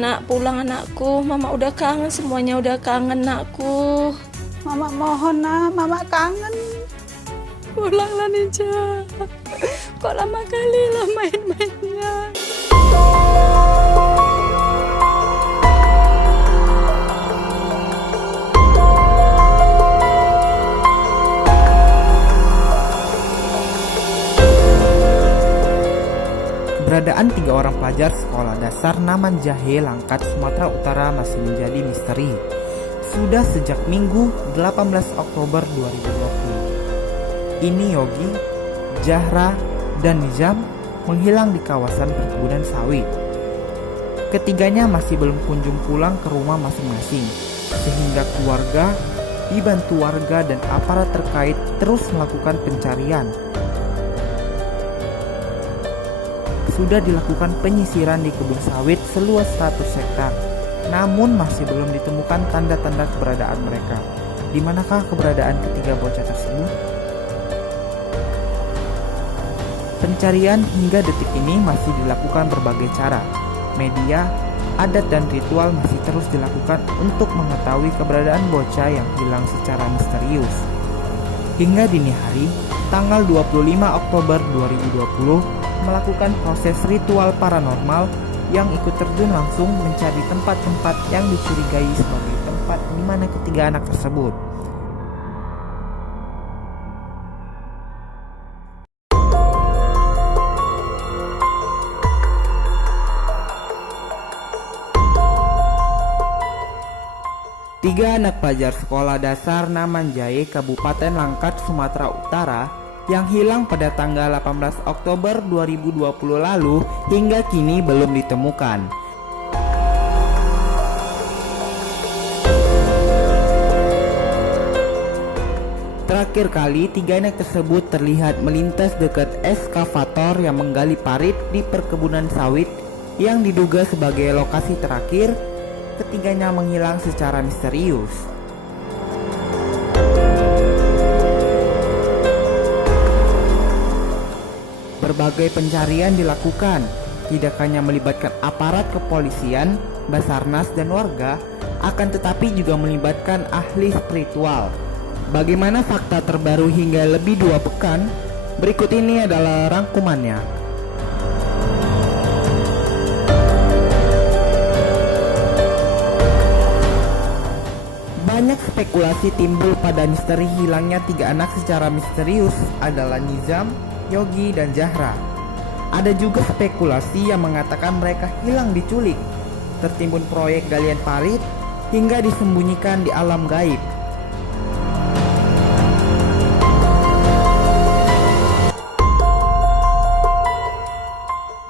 Nak, pulang anakku. Mama udah kangen, semuanya udah kangen nakku. Mama mohon nak, mama kangen. Pulanglah Nija. Kok lama kali lah main-mainnya. Keberadaan 3 orang pelajar sekolah dasar Naman Jahe, Langkat, Sumatera Utara masih menjadi misteri. Sudah sejak Minggu 18 Oktober 2020. Ini Yogi, Zahra, dan Nizam menghilang di kawasan perkebunan sawit. Ketiganya masih belum kunjung pulang ke rumah masing-masing, sehingga keluarga, dibantu warga dan aparat terkait terus melakukan pencarian. Sudah dilakukan penyisiran di kebun sawit seluas 100 hektar, namun masih belum ditemukan tanda-tanda keberadaan mereka. Di manakah keberadaan ketiga bocah tersebut? Pencarian hingga detik ini masih dilakukan berbagai cara. Media, adat dan ritual masih terus dilakukan untuk mengetahui keberadaan bocah yang hilang secara misterius. Hingga dini hari, tanggal 25 Oktober 2020, melakukan proses ritual paranormal yang ikut terjun langsung mencari tempat-tempat yang dicurigai sebagai tempat di mana ketiga anak tersebut. Tiga anak pelajar sekolah dasar Naman Jahe, Kabupaten Langkat, Sumatera Utara yang hilang pada tanggal 18 Oktober 2020 lalu hingga kini belum ditemukan. Terakhir kali 3 anak tersebut terlihat melintas dekat eskavator yang menggali parit di perkebunan sawit yang diduga sebagai lokasi terakhir ketiganya menghilang secara misterius. Berbagai pencarian dilakukan, tidak hanya melibatkan aparat kepolisian, Basarnas dan warga, akan tetapi juga melibatkan ahli spiritual. Bagaimana fakta terbaru hingga lebih 2 pekan? Berikut ini adalah rangkumannya. Banyak spekulasi timbul pada misteri hilangnya 3 anak secara misterius adalah Nizam, Yogi, dan Zahra. Ada juga spekulasi yang mengatakan mereka hilang diculik, tertimbun proyek galian parit, hingga disembunyikan di alam gaib.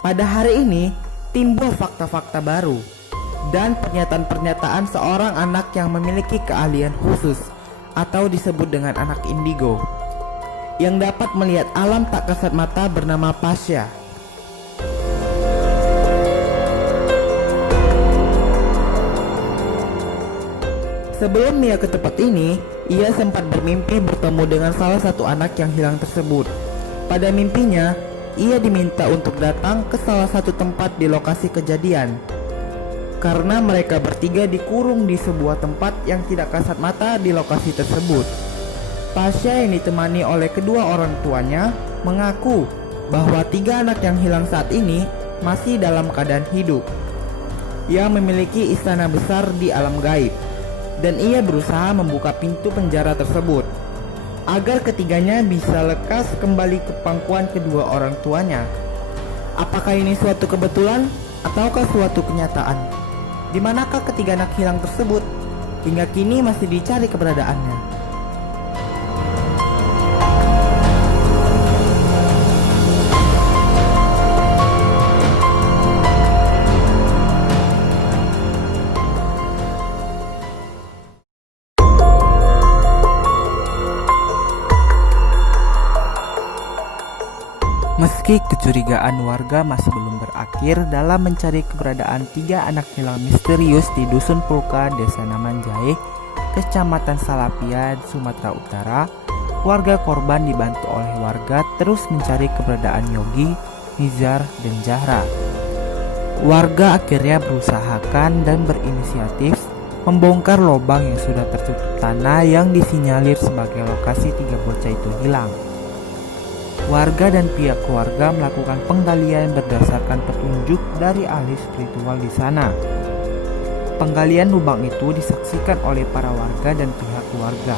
Pada hari ini, timbul fakta-fakta baru dan pernyataan-pernyataan seorang anak yang memiliki keahlian khusus atau disebut dengan anak indigo, yang dapat melihat alam tak kasat mata bernama Pasya. Sebelum ia ke tempat ini, ia sempat bermimpi bertemu dengan salah satu anak yang hilang tersebut. Pada mimpinya, ia diminta untuk datang ke salah satu tempat di lokasi kejadian. Karena mereka bertiga dikurung di sebuah tempat yang tidak kasat mata di lokasi tersebut. Pasya yang ditemani oleh kedua orang tuanya mengaku bahwa 3 anak yang hilang saat ini masih dalam keadaan hidup. Ia memiliki istana besar di alam gaib, dan ia berusaha membuka pintu penjara tersebut agar ketiganya bisa lekas kembali ke pangkuan kedua orang tuanya. Apakah ini suatu kebetulan ataukah suatu kenyataan? Di manakah ketiga anak hilang tersebut? Hingga kini masih dicari keberadaannya. Meski kecurigaan warga masih belum berakhir dalam mencari keberadaan 3 anak hilang misterius di Dusun Pulka, Desa Naman Jahe, Kecamatan Salapia, Sumatera Utara, warga korban dibantu oleh warga terus mencari keberadaan Yogi, Nizar, dan Zahra. Warga akhirnya berusahakan dan berinisiatif membongkar lubang yang sudah tertutup tanah yang disinyalir sebagai lokasi 3 bocah itu hilang. Warga dan pihak keluarga melakukan penggalian berdasarkan petunjuk dari ahli spiritual di sana. Penggalian lubang itu disaksikan oleh para warga dan pihak keluarga.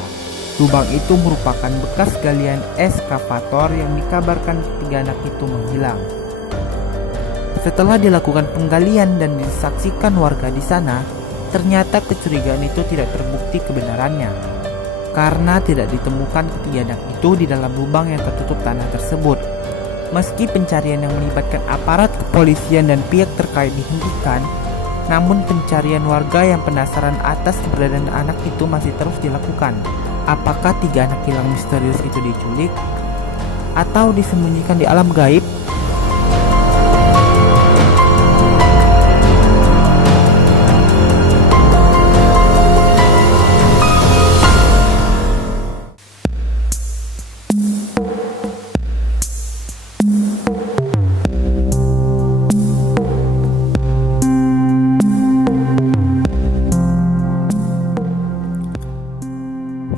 Lubang itu merupakan bekas galian eskavator yang dikabarkan ketiga anak itu menghilang. Setelah dilakukan penggalian dan disaksikan warga di sana, ternyata kecurigaan itu tidak terbukti kebenarannya, karena tidak ditemukan ketiga anak itu di dalam lubang yang tertutup tanah tersebut. Meski pencarian yang melibatkan aparat kepolisian dan pihak terkait dihentikan, namun pencarian warga yang penasaran atas keberadaan anak itu masih terus dilakukan. Apakah 3 anak hilang misterius itu diculik atau disembunyikan di alam gaib?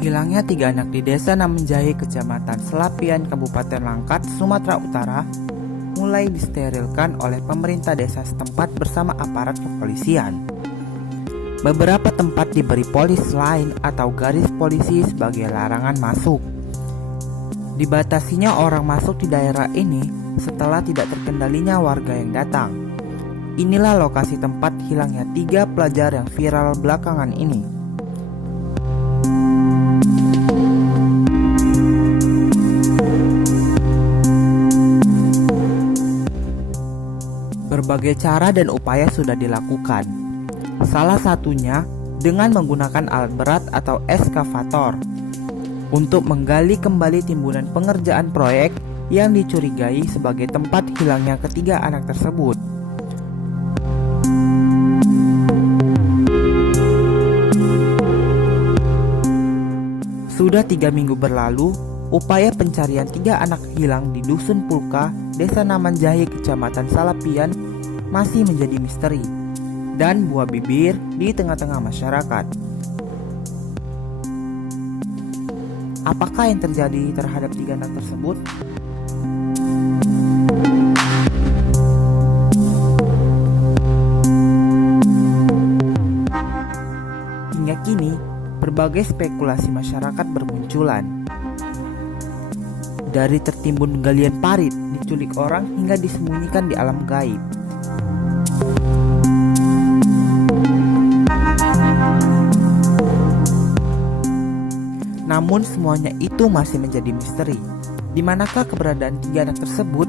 Hilangnya 3 anak di desa Namenjahe, Kecamatan Selapian, Kabupaten Langkat, Sumatera Utara mulai disterilkan oleh pemerintah desa setempat bersama aparat kepolisian. Beberapa tempat diberi polis lain atau garis polisi sebagai larangan masuk. Dibatasinya orang masuk di daerah ini setelah tidak terkendalinya warga yang datang. Inilah lokasi tempat hilangnya 3 pelajar yang viral belakangan ini. Berbagai cara dan upaya sudah dilakukan. Salah satunya dengan menggunakan alat berat atau eskavator untuk menggali kembali timbunan pengerjaan proyek yang dicurigai sebagai tempat hilangnya ketiga anak tersebut. Sudah 3 minggu berlalu, upaya pencarian 3 anak hilang di Dusun Pulka, Desa Namenjahe, Kecamatan Salapian masih menjadi misteri dan buah bibir di tengah-tengah masyarakat. Apakah yang terjadi terhadap 3 anak tersebut? Hingga kini, berbagai spekulasi masyarakat bermunculan. Dari tertimbun galian parit, diculik orang hingga disembunyikan di alam gaib. Namun semuanya itu masih menjadi misteri. Di manakah keberadaan 3 anak tersebut?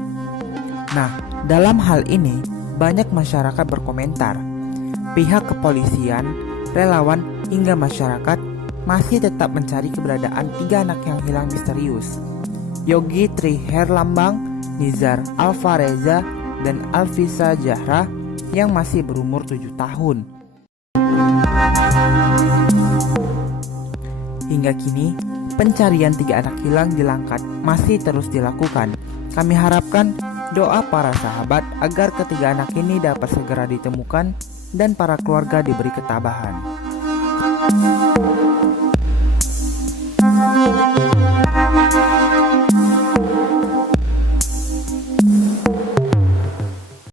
Nah, dalam hal ini banyak masyarakat berkomentar. Pihak kepolisian, relawan hingga masyarakat masih tetap mencari keberadaan 3 anak yang hilang misterius. Yogi Tri Herlambang, Nizar Alfareza, dan Alvisa Zahra yang masih berumur 7 tahun. Hingga kini, pencarian 3 anak hilang di Langkat masih terus dilakukan. Kami harapkan doa para sahabat agar ketiga anak ini dapat segera ditemukan dan para keluarga diberi ketabahan.